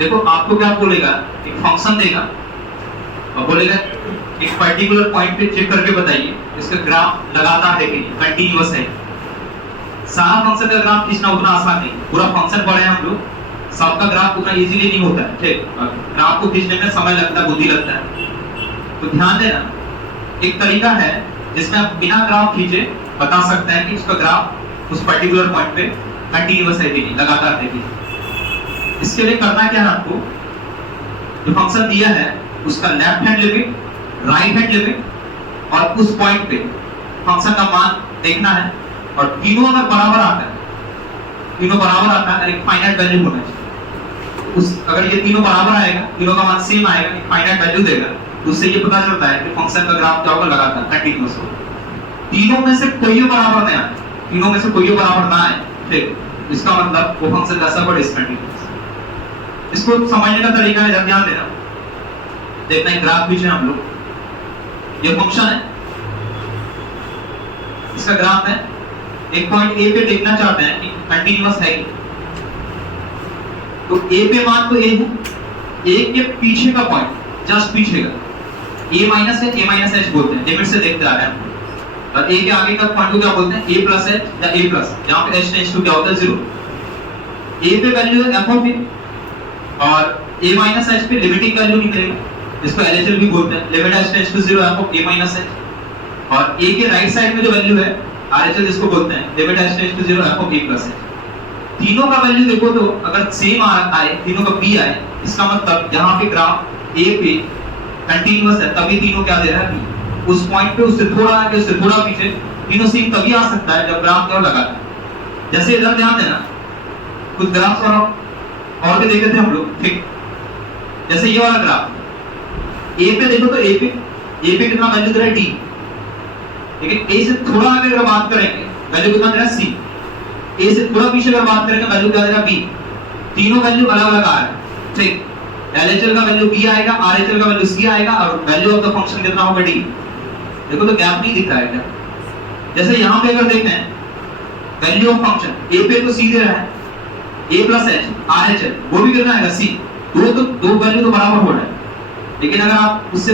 देखो आपको क्या बोलेगा, एक फंक्शन देगा और बोलेगा एक पर्टिकुलर पॉइंट पे चेक करके बताइए इसका ग्राफ लगातार है कि नहीं, कंटीन्यूअस है। सारा फंक्शन का ग्राफ खींचना उतना आसान नहीं, पूरा फंक्शन पढ़े हम लोग, सबका ग्राफ उतना इजीली नहीं होता है। ठीक, ग्राफ को खींचने में समय लगता है, बुद्धि लगता है। तो ध्यान देना, एक तरीका है जिसमें आप बिना ग्राफ खींचे बता सकते हैं कि उसका ग्राफ उस पर्टिकुलर पॉइंट पे कंटीन्यूअस है कि नहीं, लगातार है कि नहीं। इसके लिए करना क्या है, आपको जो फंक्शन दिया है उसका left hand limit, right hand limit और उस पॉइंट पे फंक्शन का मान देखना है। और तीनों अगर बराबर आता है, तीनों बराबर आता है, एक फाइनाइट वैल्यू होना चाहिए। उस अगर ये तीनों बराबर आएगा, तीनों का मान सेम आएगा, एक फाइनाइट वैल्यू देगा, तो उससे ये पता चलता है कि फंक्शन का ग्राफ क्या होगा, लगातार कंटीन्यूअस होगा। तीनों में से कोई बराबर नहीं आए, तीनों में से कोई बराबर ना आए, ठीक, इसका मतलब वो फंक्शन कैसा है, डिसकंटीन्यूअस। इसको समझने का तरीका है, ध्यान देना, देखना है ग्राफ खींचे हम लोग। ये फंक्शन है, इसका ग्राफ है, एक पॉइंट ए पे देखना चाहते हैं कि कंटीन्यूअस है कि, तो ए पे मान तो ए है, ए के पीछे का पॉइंट, जस्ट पीछे का ए माइनस है, ए माइनस एच बोलते हैं, लिमिट से देखते आ रहे हैं। और ए के आगे का पॉइंट को क्या बोलते हैं, ए प्लस एच या ए प्लस, जहां पे एच टेंड्स टू क्या होता है, 0। ए पे वैल्यू है एफ ऑफ ए और ए माइनस एच पे लिमिटिंग वैल्यू निकलेगा, जिसको एलएचएल भी बोलते हैं, limit h tends to 0 f of a minus h. और ए के राइट साइड में जो वैल्यू है आरएचएल, जिसको बोलते हैं limit h tends to 0 f of a plus h. तीनों का वैल्यू देखो तो अगर सेम आए, तीनों का बी आए, इसका मतलब यहाँ पे ग्राफ ए पे कंटीन्यूअस है, तभी तीनों क्या दे रहा है, बी। उस पॉइंट पे उससे थोड़ा आगे, उससे थोड़ा पीछे, तीनों सेम तभी आ सकता है जब ग्राफ क्या लगा है। जैसे इधर ध्यान देना, कुछ ग्राफ और भी देखे थे हम लोग, ठीक, जैसे ये वाला ग्राफ ए पे देखो तो ए पे कितना वैल्यू दे रहा है, डी, लेकिन ए से थोड़ा आगे अगर बात करेंगे वैल्यू कितना दे रहा है, सी। ए से थोड़ा पीछे अगर बात करेंगे वैल्यू क्या दे रहा है, बी। तीनों वैल्यू अलग अलग आ रहा है, ठीक। एलएचएल का वैल्यू बी आएगा, आरएचएल का वैल्यू सी आएगा और वैल्यू ऑफ द फंक्शन कितना होगा, डी। देखो तो गैप नहीं दिख रहा है क्या? जैसे यहाँ पे अगर देखें वैल्यू ऑफ फंक्शन ए पे तो सी दे रहा है, ए प्लस एच, आरएचएल वो भी कितना आएगा, सी। दो वैल्यू तो बराबर हो रहा है, लेकिन अगर आप उससे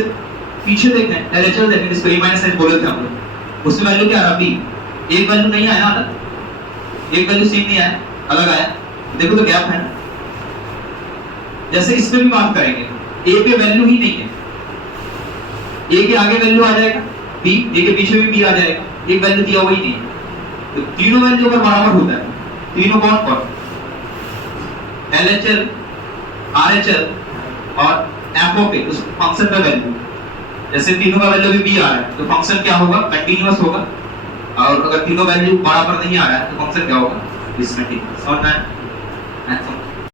पीछे देखें, एलएचएल देखें, जिसको ए माइनस एच बोले थे हम लोग, उसमें वैल्यू क्या आ रहा, बी। एक वैल्यू नहीं आया ना अलग, एक वैल्यू सेम नहीं आया, अलग आया, देखो तो गैप है। जैसे इसमें भी बात करेंगे, ए पे वैल्यू ही नहीं है, ए के आगे वैल्यू आ जाएगा बी, ए के पीछे भी बी आ जाएगा, एक वैल्यू दिया हुआ ही नहीं है। तो तीनों वैल्यू अगर बराबर होता है, तीनों कौन, एलएचएल, आरएचएल और एफ ऑफ ए, उस फंक्शन का वैल्यू, जैसे तीनों का वैल्यू भी बी आ रहा है तो फंक्शन क्या होगा, कंटीन्यूअस होगा। और अगर तीनों वैल्यू बराबर नहीं आ रहा है तो फंक्शन क्या होगा, डिसकंटीन्यूअस। समझ में आया?